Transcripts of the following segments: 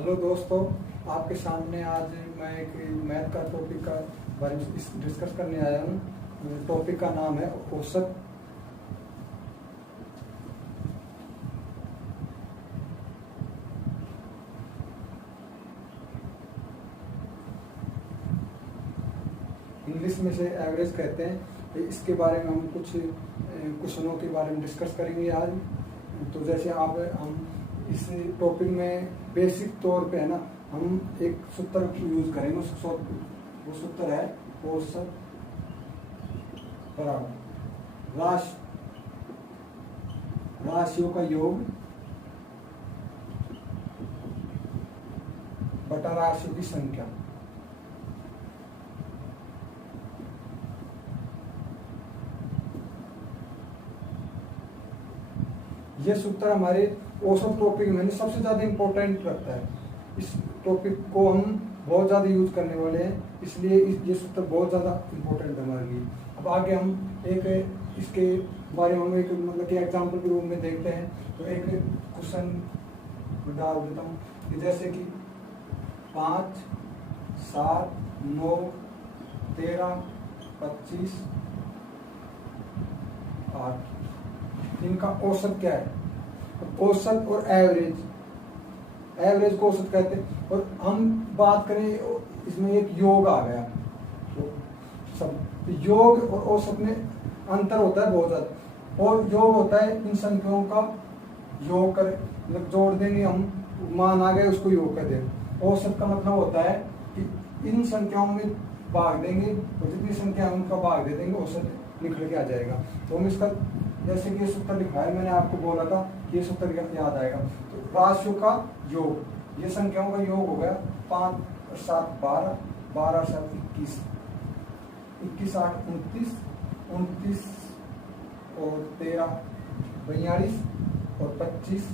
Hello दोस्तों, आपके सामने आज मैं एक मैथ का टॉपिक का बारे में डिस्कस करने आया हूँ। टॉपिक का नाम है औसत। इंग्लिश में से एवरेज कहते हैं। इसके बारे में हम कुछ क्वेश्चनों के बारे में डिस्कस करेंगे आज। तो जैसे हम इस टॉपिक में बेसिक तौर पे है ना, हम एक सूत्र यूज करेंगे। वो सूत्र है औसत बराबर राशियों का योग बटा राशियों की संख्या। ये सूत्र हमारे औसत टॉपिक में सबसे ज्यादा इंपॉर्टेंट रखता है। इस टॉपिक को हम बहुत ज्यादा यूज करने वाले हैं, इसलिए ये सूत्र बहुत ज्यादा इंपॉर्टेंट है हमारे लिए। अब आगे हम एक इसके बारे में एक मतलब कि एग्जाम्पल के रूप में देखते हैं। तो एक क्वेश्चन डाल देता हूँ, जैसे कि 5, 7, 9, 13, 25, 8 इनका औसत क्या है। औसत और एवरेज को औसत कहते हैं। और हम बात करें, इसमें एक योग आ गया। तो सब योग और औसत में अंतर होता है बहुत ज्यादा। और योग होता है इन संख्याओं का योग कर, मतलब जोड़ देंगे हम, मान आ गए उसको योग कर देंगे। औसत का मतलब होता है कि इन संख्याओं में भाग देंगे और जितनी संख्या है उनका भाग दे देंगे, औसत निकल के आ जाएगा। तो हम इसका जैसे कि सूत्र लिखा है, मैंने आपको बोला था ये सूत्र याद आएगा। तो राशियों का योग, ये संख्याओं का योग हो गया 5 और 7 12, 12 और 7 21, 21 8 29, 29 और 13 42 और 25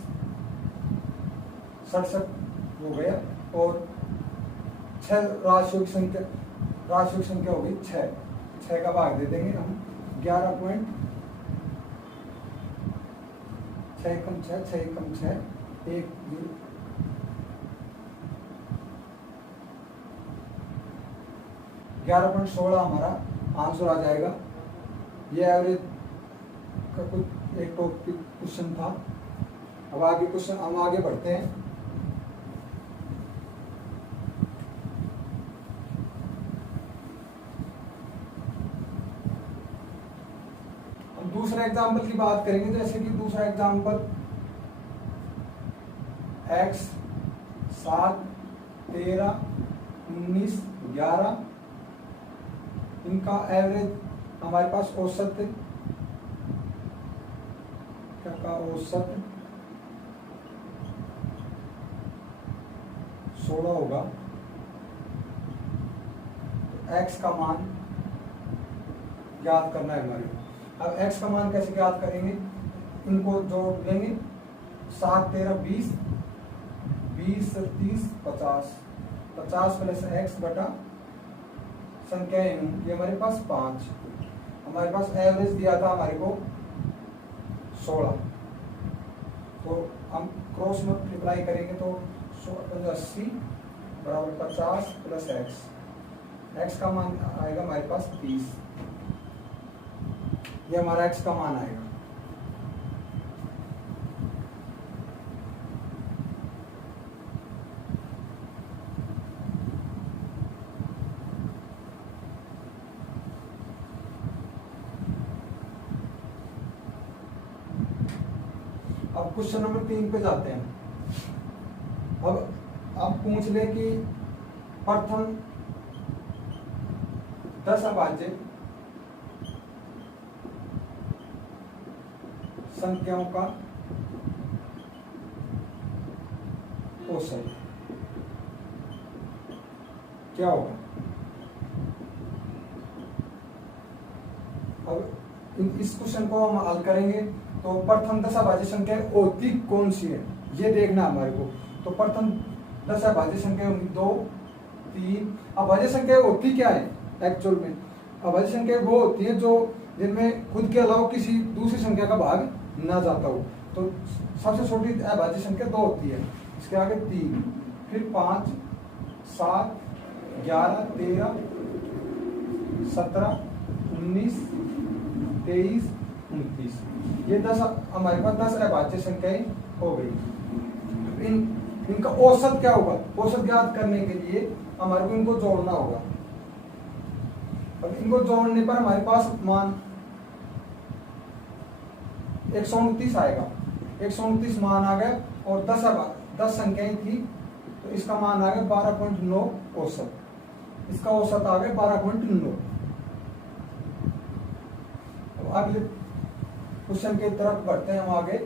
67 हो गया। और 6 राशियों की संख्या हो गई 6 का भाग दे देंगे हम 11 6 कम 6 1 11.16 हमारा आंसर आ जाएगा। ये एवरेज का कुछ एक टॉपिक क्वेश्चन था। अब आगे क्वेश्चन हम आगे बढ़ते हैं। दूसरा एग्जाम्पल की बात करेंगे। जैसे कि दूसरा एग्जाम्पल x 7 13 19 11 इनका एवरेज हमारे पास औसत का औसत 16 होगा। तो x का मान ज्ञात करना है हमारे। अब x का मान कैसे ज्ञात करेंगे, इनको जोड़ लेंगे। 7 13 20, 20 30 50, 50 प्लस x बटा संख्या ये हमारे पास 5। हमारे पास एवरेज दिया था हमारे को 16। तो हम क्रॉस मल्टीप्लाई करेंगे तो 80 बराबर 50 प्लस x का मान आएगा हमारे पास 30। ये हमारा x का मान आएगा। अब क्वेश्चन नंबर 3 पे जाते हैं। अब पूछ ले कि प्रथम 10 अभाज्य संख्याओं का औसत क्या होगा। अब इस क्वेश्चन को हम हल करेंगे। तो प्रथम 10 अभाज्य संख्या होती कौन सी है ये देखना हमारे को। तो प्रथम 10 अभाज्य संख्या होंगी 2 3। अभाज्य संख्या होती क्या है एक्चुअल में। अभाज्य संख्या वो होती है जो जिनमें खुद के अलावा किसी दूसरी संख्या का भाग ना जाता हो। तो सबसे छोटी अभाज्य संख्या 2 होती है, इसके आगे 3, फिर 5, 7, 11, 13, 17, 19, 23, 29, ये 10 हमारे पास 10 अभाज्य संख्याएं हो गई। इनका औसत क्या होगा? औसत ज्ञात करने के लिए हमारे को इनको जोड़ना होगा। अब इनको जोड़ने पर हमारे पास मान 129 आएगा। 129 मान आ गया और 10 संख्याएं थी तो इसका मान आ गया 12.9 औसत। इसका औसत आ गया 12.9। अब अगले क्वेश्चन की तरफ बढ़ते हैं हम आगे।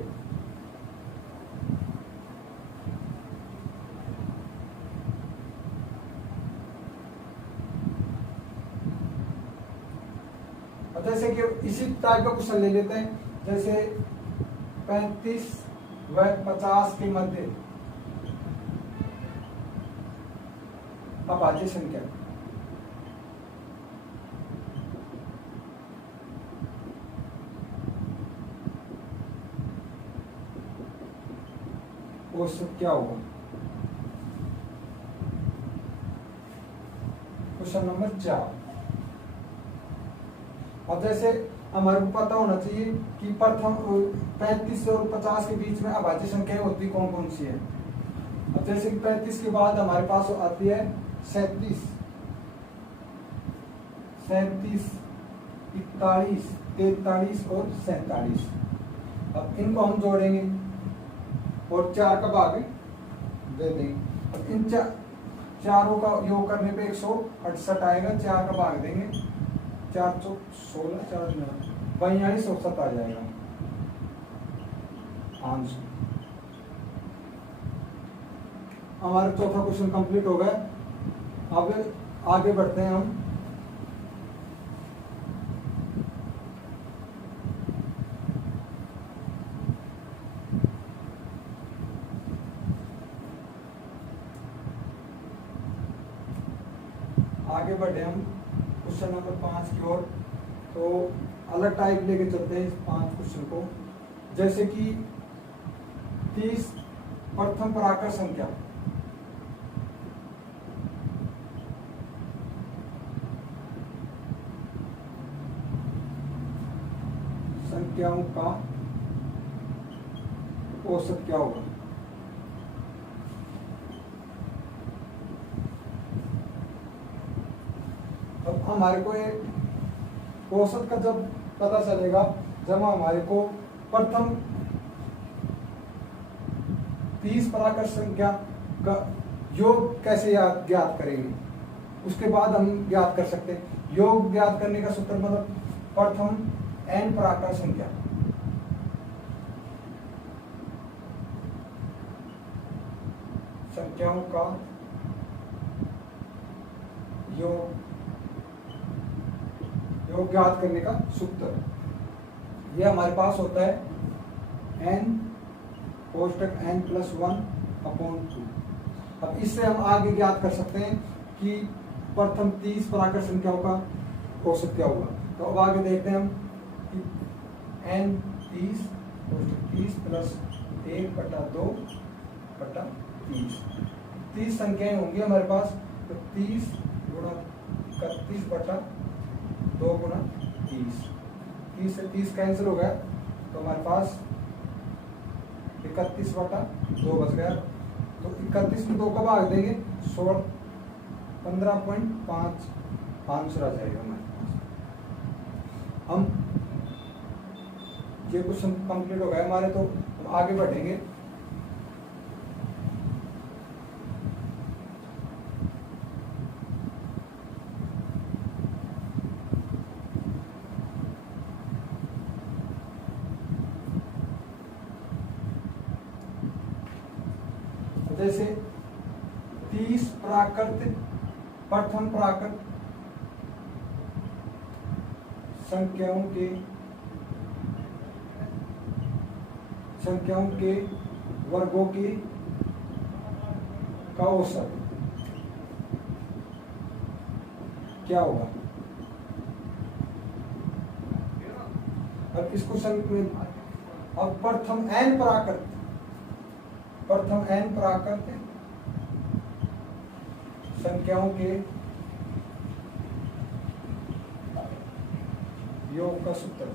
जैसे कि इसी टाइप का क्वेश्चन ले लेते हैं, जैसे 35 व 50 के मध्य अभाज्य संख्या। औसत क्या होगा? Question number 4। अब जैसे हमारे को पता होना चाहिए कि प्रथम 35 और 50 के बीच में अभाज्य संख्याएं होती कौन कौन सी है। अब जैसे कि 35 के बाद हमारे पास आती है 37, 41, 43 और 47। अब इनको हम जोड़ेंगे और 4 का भाग दे देंगे। अब इन चारों का योग करने पे 168 आएगा। 4 का भाग देंगे, 4 चौक 16, 4 42 औसत आ जाएगा आंसर। हमारा चौथा क्वेश्चन कंप्लीट हो गया। अब आगे बढ़ते हैं हम। आगे बढ़े हम क्वेश्चन नंबर 5 की ओर। तो अलग टाइप लेके चलते हैं इस 5 क्वेश्चन को। जैसे कि 30 प्रथम प्राकृत संख्या। संख्याओं का औसत क्या होगा? अब हमारे को एक औसत का जब पता चलेगा जब हमारे को प्रथम 30 प्राकृत संख्या का योग कैसे ज्ञात करेंगे, उसके बाद हम ज्ञात कर सकते हैं। योग ज्ञात करने का सूत्र मतलब प्रथम n प्राकृत संख्या संख्याओं का योग ज्ञात करने का सूत्र। ये हमारे पास होता है n कोष्टक n+1/2। अब इससे हम आगे ज्ञात कर सकते हैं कि प्रथम 30 प्राकृत संख्याओं का औसत क्या होगा। तो अब आगे देखते हैं हम कि n 30 कोष्टक 30 + 1/2/30 30 संख्याएं होंगी हमारे पास। तो 30 × 31/2 × 30। 30 से 30 कैंसिल हो गया तो हमारे पास 31/2 बच गया। तो 31 में 2 का भाग देंगे 16, 15.5 आंसर आ जाएगा हमारे पास। हम ये क्वेश्चन कंप्लीट हो गए हमारे, तो हम आगे बढ़ेंगे। जैसे 30 प्राकृत प्रथम प्राकृत संख्याओं के वर्गों की का औसत क्या होगा। अब इस क्वेश्चन में अब प्रथम n प्राकृत संख्याओं के योग का सूत्र।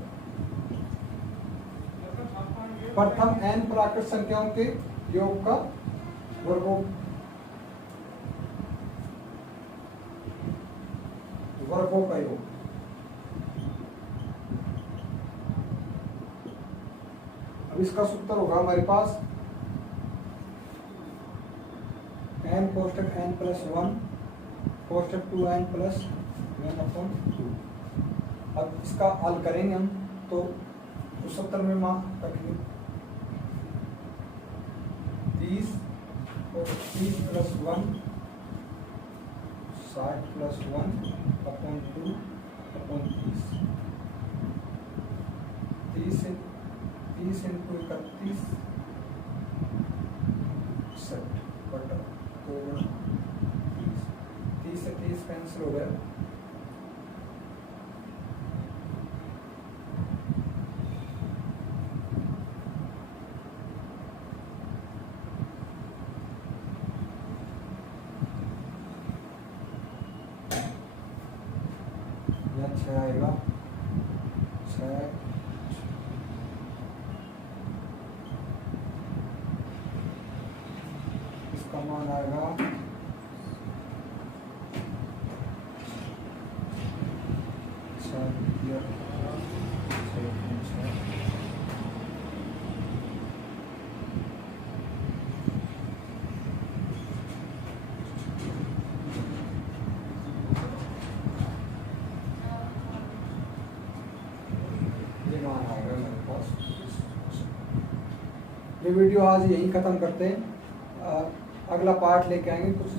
प्रथम n प्राकृत संख्याओं के योग का वर्गों का योग। अब इसका सूत्र होगा हमारे पास n कोष्टक n plus 1 कोष्टक 2n plus 1/2। अब इसका हल करेंगे हम तो उस सूत्र में मान रखेंगे 30 और 30 प्लस 1 60 प्लस 1/2/30। 30 इंटू 31 60 बटा 2 30 से 30 कैंसिल हो गया। यह 6 आएगा 6 इसका मान आएगा 6। ये वीडियो आज यही खत्म करते हैं। अगला पार्ट लेके आएंगे कुछ